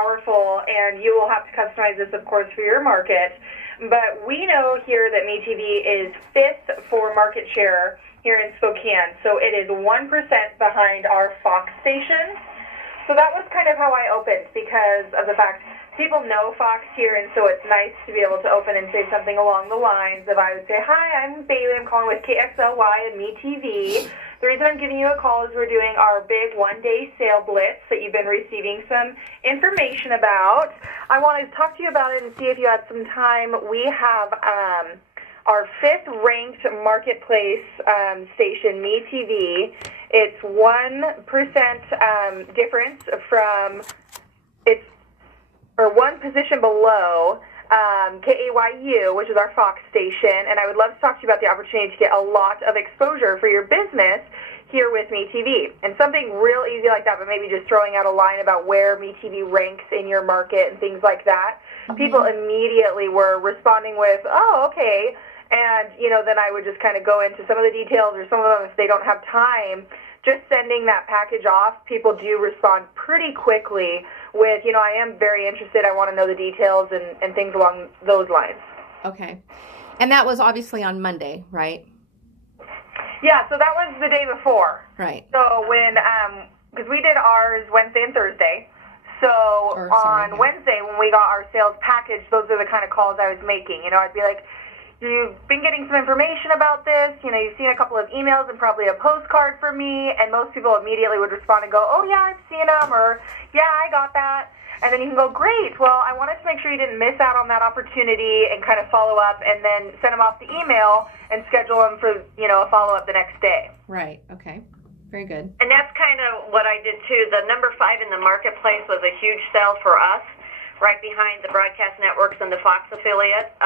powerful, and you will have to customize this, of course, for your market. But we know here that Metv is 5th for market share here in Spokane. So it is 1% behind our Fox station. So that was kind of how I opened, because of the fact people know Fox here, and so it's nice to be able to open and say something along the lines of, I would say, hi, I'm Bailey, I'm calling with KXLY and Metv. The reason I'm giving you a call is we're doing our big one-day sale blitz that you've been receiving some information about. I wanted to talk to you about it and see if you had some time. We have our 5th ranked marketplace station, Metv. It's 1% difference from one position below KAYU, which is our Fox station, and I would love to talk to you about the opportunity to get a lot of exposure for your business here with Metv. And something real easy like that, but maybe just throwing out a line about where Metv ranks in your market and things like that. People immediately were responding with, oh, okay, and, then I would just kind of go into some of the details, or some of them, if they don't have time, just sending that package off. People do respond pretty quickly with, I am very interested, I want to know the details and things along those lines. Okay. And that was obviously on Monday, right? Yeah, so that was the day before. Right. So when, because we did ours Wednesday and Thursday. So on Wednesday, when we got our sales package, those are the kind of calls I was making. I'd be like, you've been getting some information about this, you've seen a couple of emails and probably a postcard from me, and most people immediately would respond and go, oh yeah, I've seen them, or yeah, I got that. And then you can go, great, well, I wanted to make sure you didn't miss out on that opportunity, and kind of follow up, and then send them off the email and schedule them for, a follow-up the next day. Right, okay. Very good. And that's kind of what I did too. The number 5 in the marketplace was a huge sell for us, right behind the broadcast networks and the Fox affiliate.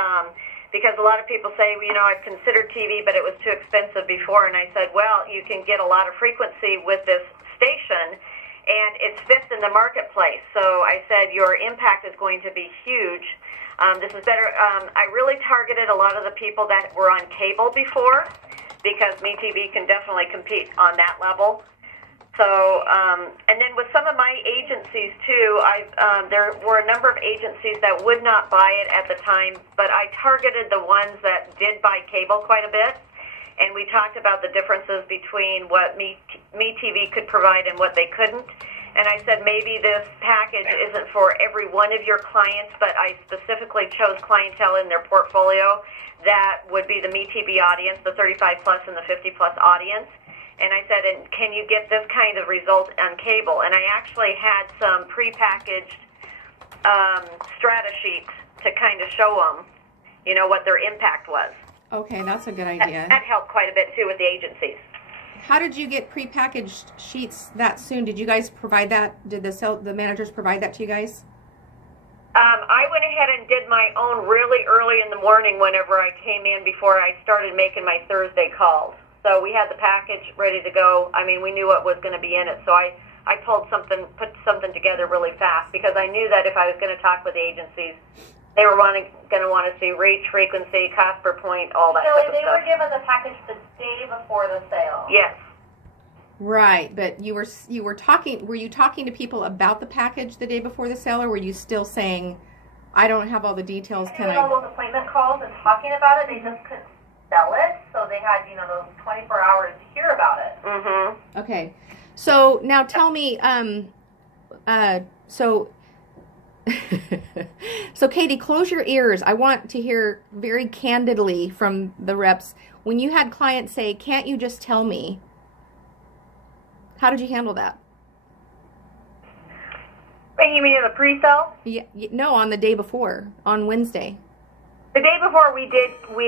Because a lot of people say, I've considered TV, but it was too expensive before. And I said, well, you can get a lot of frequency with this station, and it's 5th in the marketplace. So I said, your impact is going to be huge. This is better. I really targeted a lot of the people that were on cable before, because MeTV can definitely compete on that level. So, and then with some of my agencies too, there were a number of agencies that would not buy it at the time, but I targeted the ones that did buy cable quite a bit, and we talked about the differences between what MeTV could provide and what they couldn't. And I said, maybe this package isn't for every one of your clients, but I specifically chose clientele in their portfolio that would be the MeTV audience, the 35 plus and the 50 plus audience. And I said, and can you get this kind of result on cable? And I actually had some prepackaged strata sheets to kind of show them, what their impact was. Okay, that's a good idea. That helped quite a bit, too, with the agencies. How did you get prepackaged sheets that soon? Did you guys provide that? Did the managers provide that to you guys? I went ahead and did my own really early in the morning whenever I came in before I started making my Thursday calls. So we had the package ready to go. I mean, we knew what was going to be in it. So I put something together really fast, because I knew that if I was going to talk with agencies, they were going to want to see reach, frequency, cost per point, all that So type of they stuff. were given the package the day before the sale. Yes. Right, but you were talking. Were you talking to people about the package the day before the sale, or were you still saying, I don't have all the details? Can I? All those appointment calls and talking about it, they just couldn't sell it, so they had, those 24 hours to hear about it. Mm-hmm. Okay. So now tell me, so Katie, close your ears. I want to hear very candidly from the reps. When you had clients say, can't you just tell me? How did you handle that? You mean in the pre-sale? Yeah, no, on the day before, on Wednesday. The day before we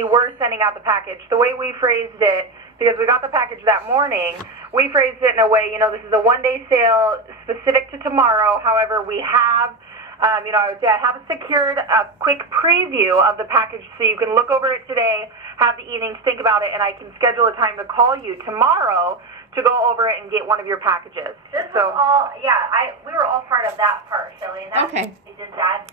were sending out the package. The way we phrased it, because we got the package that morning, we phrased it in a way, this is a one-day sale specific to tomorrow. However, we have, I would say I have secured a quick preview of the package so you can look over it today, have the evening to think about it, and I can schedule a time to call you tomorrow to go over it and get one of your packages. This was all, we were all part of that part, Shelly. And that's, okay. We did that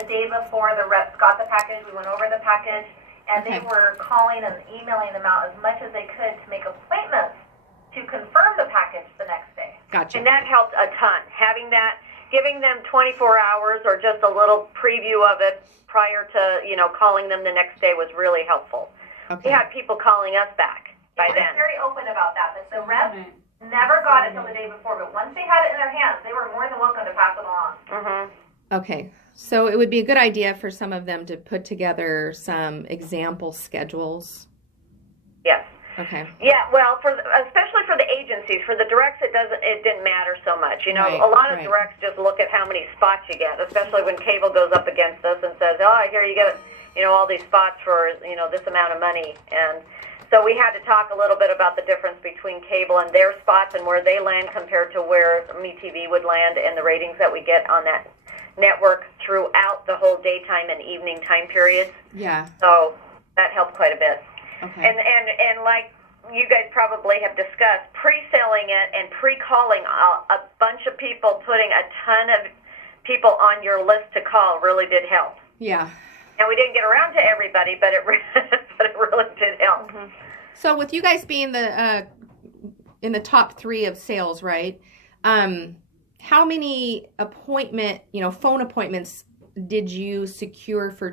the day before the reps got the package. We went over the package, and they were calling and emailing them out as much as they could to make appointments to confirm the package the next day. Gotcha. And that helped a ton. Having that giving them 24 hours or just a little preview of it prior to, calling them the next day was really helpful. Okay. We had people calling us back by We're then. very open about that. But the reps never got it till the day before. But once they had it in their hands, they were more than welcome to pass it along. Mm-hmm. Okay. So it would be a good idea for some of them to put together some example schedules. Yes. Okay. Yeah, well, especially for the agencies, for the directs, it didn't matter so much. Right, A lot of right. directs just look at how many spots you get, especially when cable goes up against us and says, "Oh, I hear you get, all these spots for, this amount of money." And so we had to talk a little bit about the difference between cable and their spots and where they land compared to where MeTV would land and the ratings that we get on that network throughout the whole daytime and evening time periods. Yeah. So that helped quite a bit. Okay. And like you guys probably have discussed, pre-selling it and pre-calling a bunch of people, putting a ton of people on your list to call really did help. Yeah. And we didn't get around to everybody, but it really did help. Mm-hmm. So with you guys being in the top 3 of sales, right? How many phone appointments did you secure for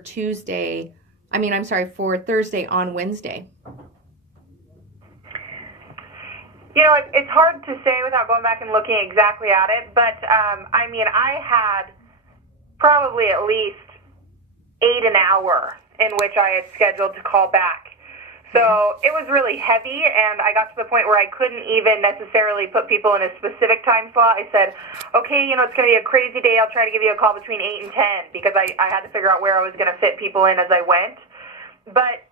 for Thursday on Wednesday? It's hard to say without going back and looking exactly at it, but I had probably at least 8 an hour in which I had scheduled to call back. So it was really heavy, and I got to the point where I couldn't even necessarily put people in a specific time slot. I said, okay, it's going to be a crazy day. I'll try to give you a call between 8 and 10 because I had to figure out where I was going to fit people in as I went. But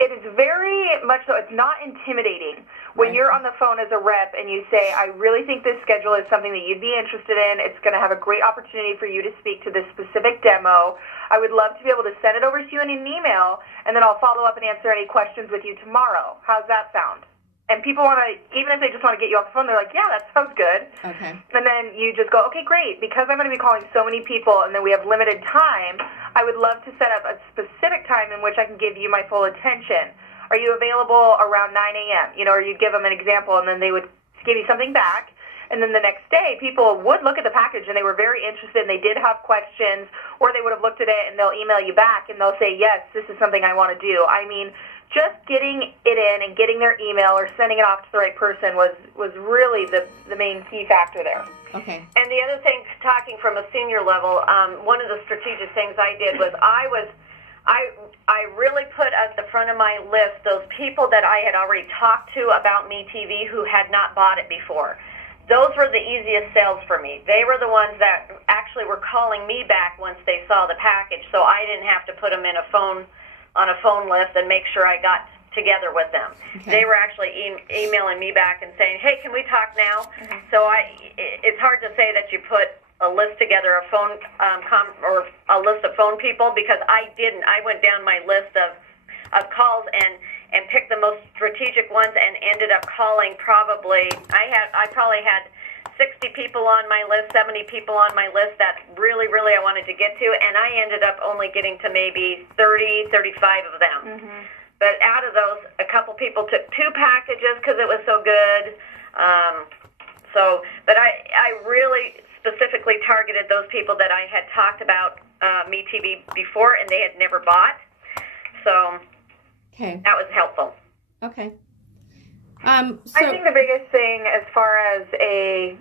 it is very much so. It's not intimidating when you're on the phone as a rep and you say, I really think this schedule is something that you'd be interested in. It's going to have a great opportunity for you to speak to this specific demo. I would love to be able to send it over to you in an email, and then I'll follow up and answer any questions with you tomorrow. How's that sound? And people want to, even if they just want to get you off the phone, they're like, yeah, that sounds good. Okay. And then you just go, okay, great. Because I'm going to be calling so many people and then we have limited time, I would love to set up a specific time in which I can give you my full attention. Are you available around 9 a.m.? Or you give them an example and then they would give you something back. And then the next day, people would look at the package and they were very interested and they did have questions, or they would have looked at it and they'll email you back and they'll say, yes, this is something I want to do. Just getting it in and getting their email or sending it off to the right person was really the main key factor there. Okay. And the other thing, talking from a senior level, one of the strategic things I did was I really put at the front of my list those people that I had already talked to about MeTV who had not bought it before. Those were the easiest sales for me. They were the ones that actually were calling me back once they saw the package, so I didn't have to put them on a phone list and make sure I got together with them. Okay. They were actually emailing me back and saying, hey, can we talk now? Mm-hmm. So it's hard to say that you put a list together, a phone or a list of phone people, because I didn't. I went down my list of calls and picked the most strategic ones and ended up calling I probably had 60 people on my list, 70 people on my list that really, really I wanted to get to, and I ended up only getting to maybe 30, 35 of them. Mm-hmm. But out of those, a couple people took 2 packages because it was so good. But I really specifically targeted those people that I had talked about MeTV before and they had never bought. So that was helpful. Okay. I think the biggest thing as far as a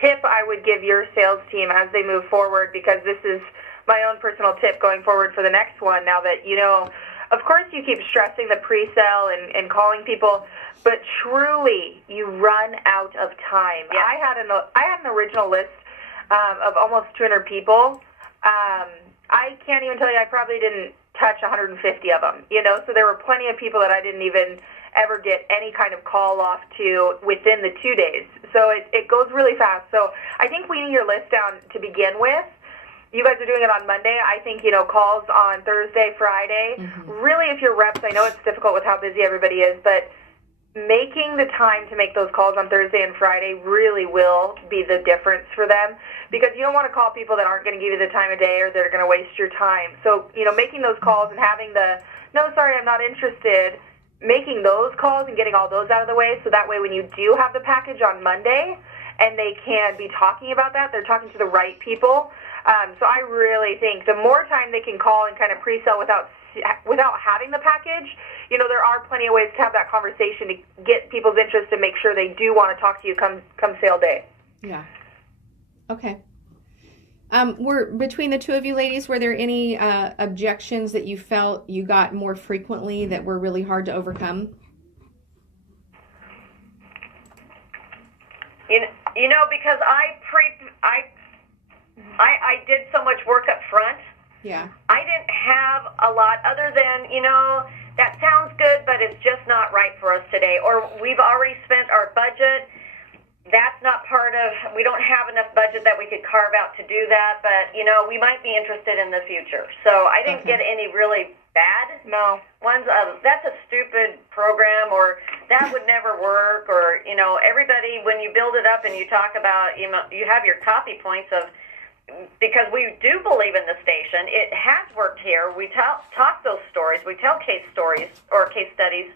tip I would give your sales team as they move forward, because this is my own personal tip going forward for the next one, now that of course you keep stressing the pre-sale and calling people, but truly you run out of time. Yeah. I had an original list of almost 200 people. I can't even tell you, I probably didn't touch 150 of them, so there were plenty of people that I didn't even ever get any kind of call off to within the 2 days. So it goes really fast. So I think weaning your list down to begin with. You guys are doing it on Monday. I think, calls on Thursday, Friday. Mm-hmm. Really, if you're reps, I know it's difficult with how busy everybody is, but making the time to make those calls on Thursday and Friday really will be the difference for them, because you don't want to call people that aren't going to give you the time of day or that are going to waste your time. So, making those calls and having no, sorry, I'm not interested, making those calls and getting all those out of the way, so that way when you do have the package on Monday and they can be talking about that. They're talking to the right people. So I really think the more time they can call and kind of pre-sell without having the package, there are plenty of ways to have that conversation to get people's interest and make sure they do want to talk to you come sale day. Yeah. Okay. Were between the two of you ladies, were there any objections that you felt you got more frequently that were really hard to overcome? Because I did so much work up front. Yeah. I didn't have a lot other than, that sounds good, but it's just not right for us today. Or we've already spent our budget. That's not part of, we don't have enough budget that we could carve out to do that, but, we might be interested in the future. So I didn't get any really bad ones. That's a stupid program, or that would never work, or, everybody, when you build it up and you talk about, you have your copy points of, because we do believe in the station. It has worked here. We talk those stories. We tell case stories or case studies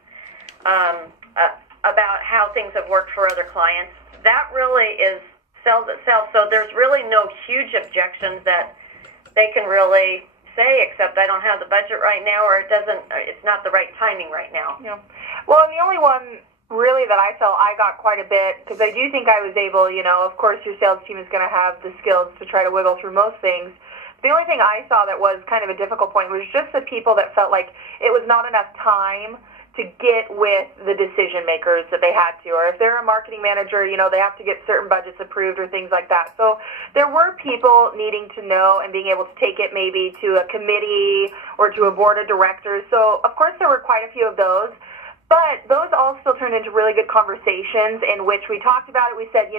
about how things have worked for other clients. That really sells itself. So there's really no huge objections that they can really say, except I don't have the budget right now, or it's not the right timing right now. Yeah. Well, and the only one really that I felt I got quite a bit, because I do think I was able, of course your sales team is going to have the skills to try to wiggle through most things. The only thing I saw that was kind of a difficult point was just the people that felt like it was not enough time to get with the decision makers that they had to, or if they're a marketing manager, they have to get certain budgets approved or things like that. So there were people needing to know and being able to take it maybe to a committee or to a board of directors. So of course there were quite a few of those. But those all still turned into really good conversations in which we talked about it. We said,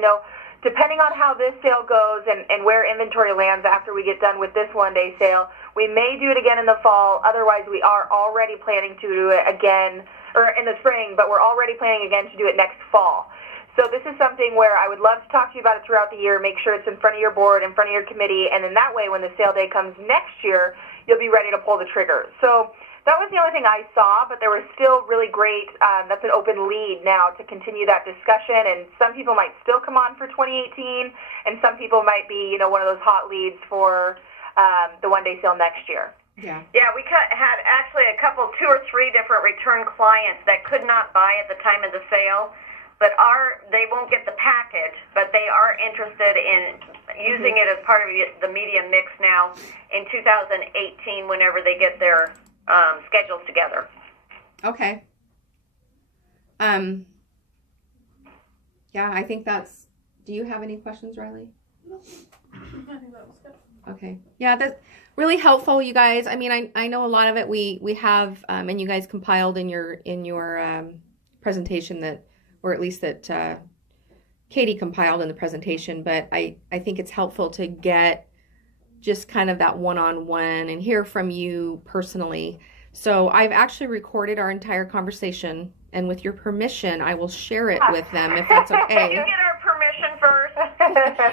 depending on how this sale goes and where inventory lands after we get done with this one-day sale, we may do it again in the fall. Otherwise, we are already planning to do it again, or in the spring, but we're already planning again to do it next fall. So this is something where I would love to talk to you about it throughout the year, make sure it's in front of your board, in front of your committee, and then that way when the sale day comes next year, you'll be ready to pull the trigger. So that was the only thing I saw, but there was still really great, that's an open lead now to continue that discussion, and some people might still come on for 2018, and some people might be, one of those hot leads for the one-day sale next year. Yeah. Yeah, we had actually two or three different return clients that could not buy at the time of the sale, but they won't get the package, but they are interested in using it as part of the media mix now in 2018 whenever they get their schedules together. Okay. Yeah, I think do you have any questions, Riley? No. I think that was good. Okay. Yeah, that's really helpful, you guys. I mean, I know a lot of it we have, and you guys compiled in your presentation that, or at least that Katie compiled in the presentation, but I think it's helpful to get just kind of that one-on-one and hear from you personally. So I've actually recorded our entire conversation, and with your permission, I will share it with them if that's okay. You get our permission first.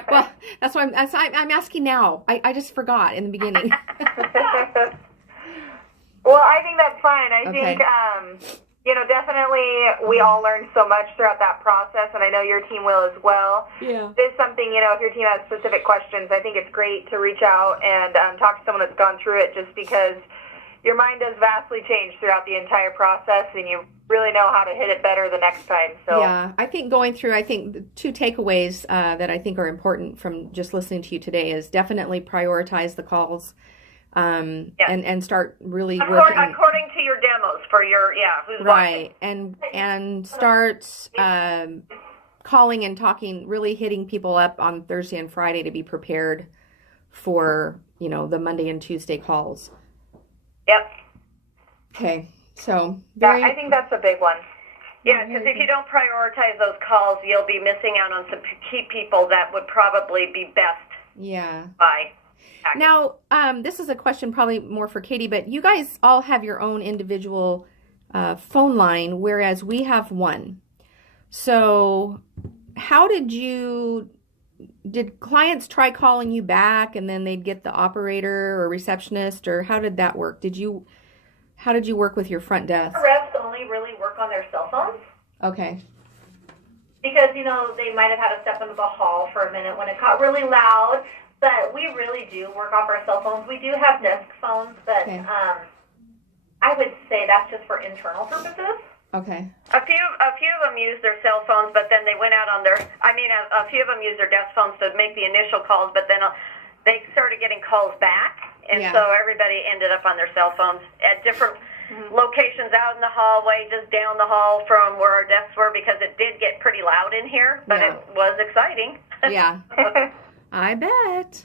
Well, that's why I'm asking now. I just forgot in the beginning. Well, I think that's fine. I Okay. think, definitely we all learned so much throughout that process, and I know your team will as well. Yeah. It's something, if your team has specific questions, I think it's great to reach out and talk to someone that's gone through it, just because your mind does vastly change throughout the entire process, and you really know how to hit it better the next time. So yeah, I think the two takeaways that I think are important from just listening to you today is definitely prioritize the calls, and start really working according to your demos for your who's right watching. and start calling and talking, really hitting people up on Thursday and Friday to be prepared for the Monday and Tuesday calls. Yep. Okay, so I think that's a big one. Yeah, because if you don't prioritize those calls, you'll be missing out on some key people that would probably be best. Yeah. By now, this is a question probably more for Katie, but you guys all have your own individual phone line, whereas we have one. So how did clients try calling you back and then they'd get the operator or receptionist, or how did that work? How did you work with your front desk? Reps only really work on their cell phones. Okay. because, you know, they might have had to step into the hall for a minute when it got really loud. But we really do work off our cell phones. We do have desk phones, but Okay. I would say that's just for internal purposes. Okay. A few of them use their cell phones, but then they went out on their. A few of them use their desk phones to make the initial calls, but then they started getting calls back, and Yeah. so everybody ended up on their cell phones at different locations out in the hallway, just down the hall from where our desks were, because it did get pretty loud in here, but Yeah. it was exciting. Yeah. I bet.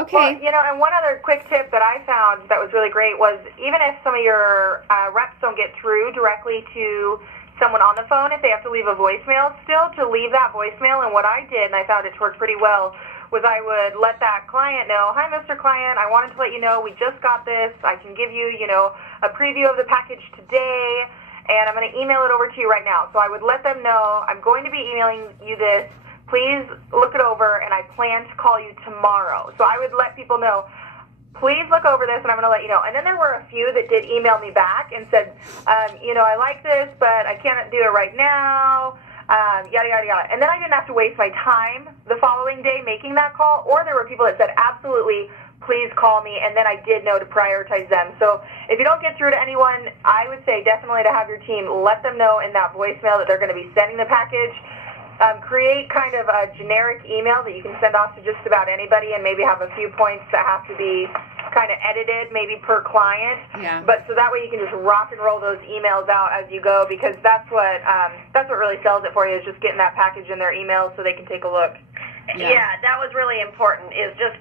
Okay. Well, you know, and one other quick tip that I found that was really great was even if some of your reps don't get through directly to someone on the phone, if they have to leave a voicemail, still to leave that voicemail. And what I did, and I found it to work pretty well, was I would let that client know, hi, Mr. Client, I wanted to let you know we just got this. I can give you, you know, a preview of the package today, and I'm going to email it over to you right now. So I would let them know, I'm going to be emailing you this. Please look it over, and I plan to call you tomorrow. So I would let people know, please look over this, and I'm going to let you know. And then there were a few that did email me back and said, you know, I like this, but I can't do it right now, yada, yada, yada. And then I didn't have to waste my time the following day making that call, or there were people that said, absolutely, please call me, and then I did know to prioritize them. So if you don't get through to anyone, I would say definitely to have your team let them know in that voicemail that they're going to be sending the package. Create kind of a generic email that you can send off to just about anybody, and maybe have a few points that have to be kind of edited, maybe per client. Yeah. But so that way you can just rock and roll those emails out as you go, because that's what really sells it for you, is just getting that package in their emails so they can take a look. Yeah, that was really important, is just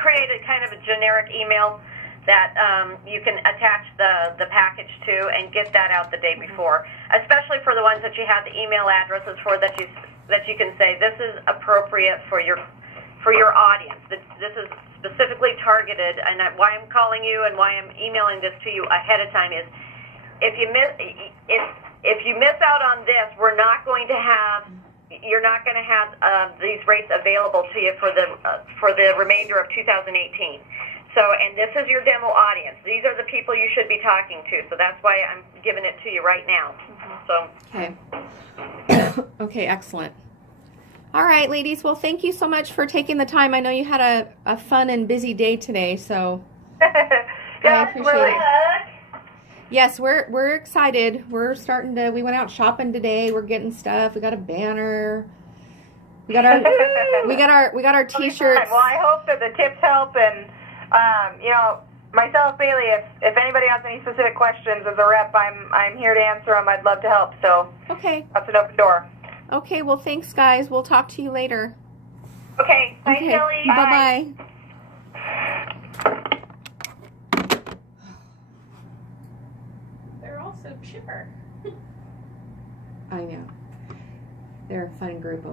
create a kind of a generic email that you can attach the package to and get that out the day before, especially for the ones that you have the email addresses for, that you can say, this is appropriate for your audience. This is specifically targeted, and why I'm calling you and why I'm emailing this to you ahead of time is, if you miss out on this, you're not going to have these rates available to you for the remainder of 2018. So, and this is your demo audience. These are the people you should be talking to. So that's why I'm giving it to you right now. So. Okay. Okay, excellent. All right, ladies. Well, thank you so much for taking the time. I know you had a fun and busy day today, so I appreciate it. Yes, we're excited. We're starting to. We went out shopping today. We're getting stuff. We got a banner. We got our T-shirts. Well, I hope that the tips help, and you know, myself, Bailey, if anybody has any specific questions as a rep, I'm here to answer them. I'd love to help. So okay, that's an open door. Okay, well, thanks, guys. We'll talk to you later. Okay, bye, Okay, Kelly. Bye-bye. They're all so chipper. I know. They're a fun group of